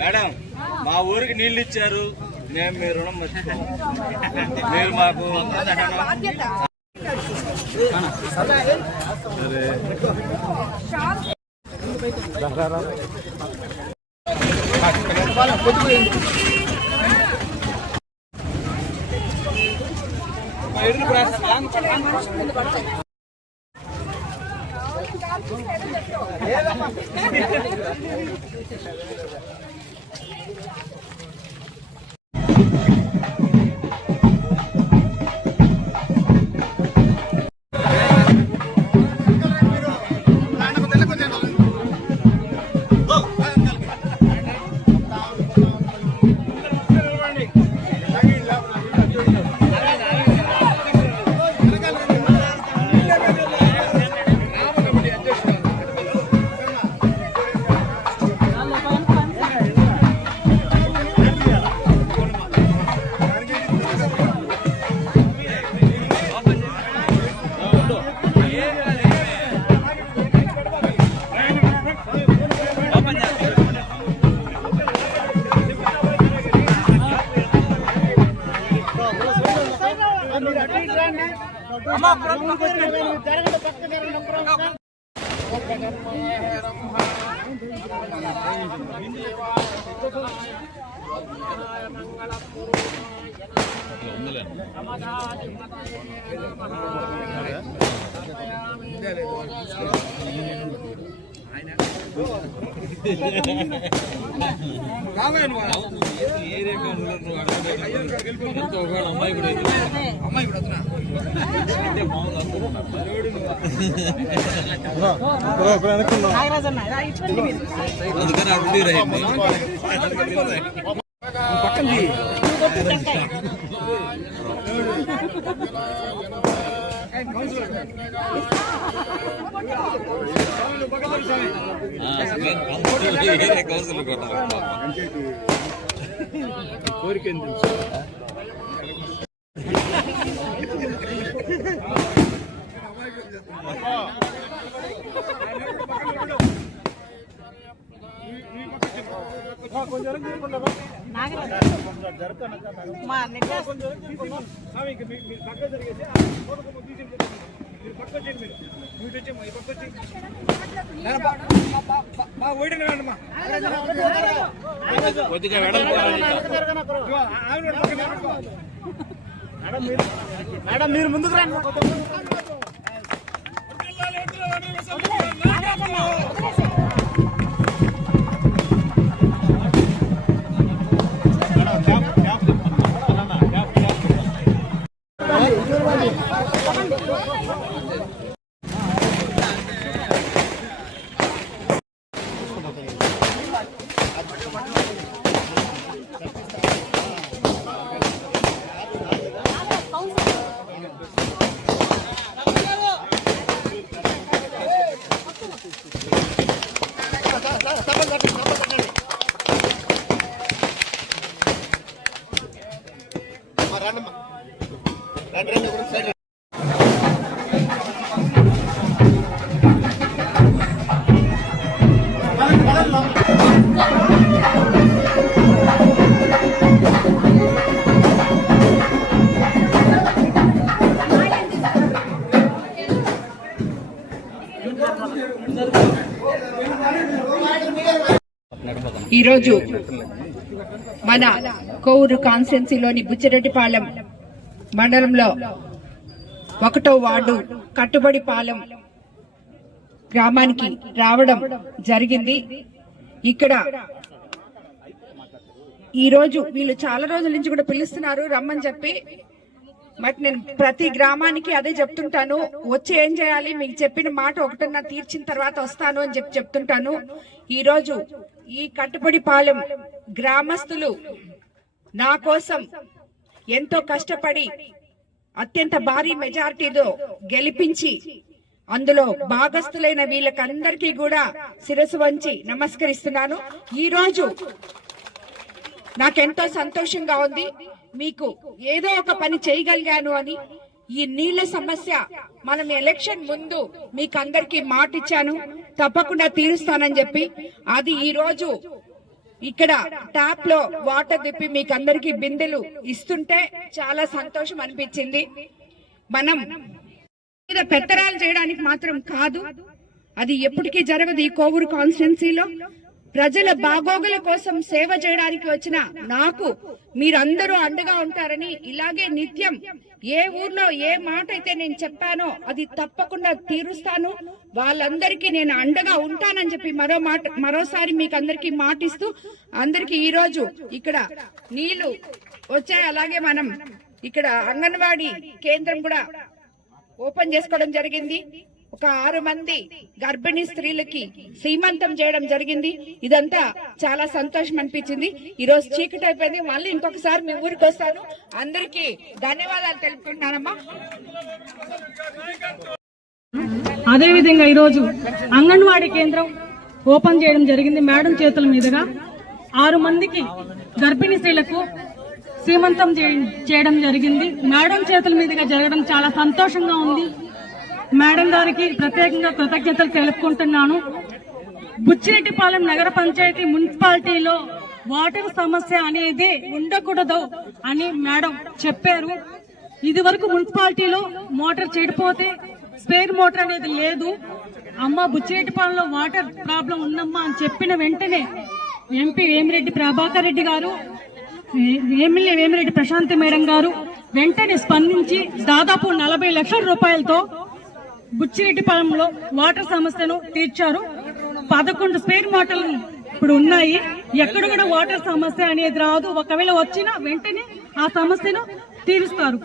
Madam, మా ఊరికి నీళ్ళు ఇచ్చారు, మేము మీ రుణం మర్చిపోం. మీరు మాకు అమ్మాయి కూడా కోరిక మేడం మీరు ముందుకు రండి. ఈరోజు మన కోవూరు కాన్స్టిట్యున్సీలోని బుచ్చిరెడ్డిపాలెం మండలంలో 1వ వార్డు కట్టుబడిపాలెం గ్రామానికి రావడం జరిగింది. ఇక్కడ ఈరోజు వీళ్ళు చాలా రోజుల నుంచి కూడా పిలుస్తున్నారు రమ్మని చెప్పి. బట్ నేను ప్రతి గ్రామానికి అదే చెప్తుంటాను, వచ్చి ఏం చేయాలి, మీకు చెప్పిన మాట ఒకటన్నా తీర్చిన తర్వాత వస్తాను అని చెప్తుంటాను. ఈరోజు ఈ కట్టుబడిపాలెం గ్రామస్తులు నా కోసం ఎంతో కష్టపడి అత్యంత భారీ మెజారిటీతో గెలిపించి అందులో భాగస్థులైన వీళ్ళకందరికీ కూడా శిరస్సు వంచి నమస్కరిస్తున్నాను. ఈ రోజు నాకెంతో సంతోషంగా ఉంది. మీకు ఏదో ఒక పని చేయగలిగాను అని. ఈ నీళ్ల సమస్య మనం ఎలక్షన్ ముందు మీకు అందరికి మాట ఇచ్చాను, తప్పకుండా తీరుస్తానని చెప్పి. అది ఈ రోజు ఇక్కడ ట్యాప్ లో వాటర్ తిప్పి మీకు అందరికి బిందెలు ఇస్తుంటే చాలా సంతోషం అనిపించింది. మనం మీద పెత్తనాలు చేయడానికి మాత్రం కాదు, అది ఎప్పటికీ జరగదు. ఈ కోవూరు కాన్స్టిట్యున్సీలో ప్రజల బాగోగుల కోసం సేవ చేయడానికి వచ్చిన నాకు మీరందరూ అండగా ఉంటారని, ఇలాగే నిత్యం ఏ ఊర్లో ఏ మాట అయితే నేను చెప్పానో అది తప్పకుండా తీరుస్తాను, వాళ్ళందరికీ నేను అండగా ఉంటానని చెప్పి మరోసారి మీకు అందరికీ మాటిస్తూ, అందరికీ ఈ రోజు ఇక్కడ నీళ్లు వచ్చాయి. అలాగే మనం ఇక్కడ అంగన్వాడీ కేంద్రం కూడా ఓపెన్ చేసుకోవడం జరిగింది. ఒక 6 మంది గర్భిణీ స్త్రీలకి సీమంతం చేయడం జరిగింది. ఇదంతా చాలా సంతోషం అనిపించింది. ఈ రోజు చీకటి అయిపోయింది, మళ్ళీ ఇంకొకసారి మీ ఊరికి వస్తాను. అందరికీ ధన్యవాదాలు తెలుపుకుంటున్నానమ్మా. అదేవిధంగా ఈరోజు అంగన్వాడీ కేంద్రం ఓపెన్ చేయడం జరిగింది. మేడం చేతుల మీదుగా 6 మందికి గర్భిణీ స్త్రీలకు సీమంతం చేయడం జరిగింది. మేడం చేతుల మీదుగా జరగడం చాలా సంతోషంగా ఉంది. మేడం గారికి ప్రత్యేకంగా కృతజ్ఞతలు తెలుపుకుంటున్నాను. బుచ్చిరెడ్డిపాలెం నగర పంచాయతీ మున్సిపాలిటీలో వాటర్ సమస్య అనేది ఉండకూడదు అని మేడం చెప్పారు. ఇది వరకు మున్సిపాలిటీలో మోటార్ చెడిపోతే స్పేర్ మోటార్ అనేది లేదు. అమ్మ బుచ్చిరెడ్డిపాలెంలో వాటర్ ప్రాబ్లం ఉందమ్మా అని చెప్పిన వెంటనే ఎంపీ వేమిరెడ్డి ప్రభాకర్ రెడ్డి గారు, ఎమ్మెల్యే వేమిరెడ్డి ప్రశాంతి మేడం గారు వెంటనే స్పందించి దాదాపు 40 లక్షల రూపాయలతో బుచ్చిరెడ్డిపాలెంలో వాటర్ సమస్యను తీర్చారు. 11 స్పేర్ మోటార్లు ఇప్పుడు ఉన్నాయి. ఎక్కడ కూడా వాటర్ సమస్య అనేది రాదు. ఒకవేళ వచ్చినా వెంటనే ఆ సమస్యను తీరుస్తారు.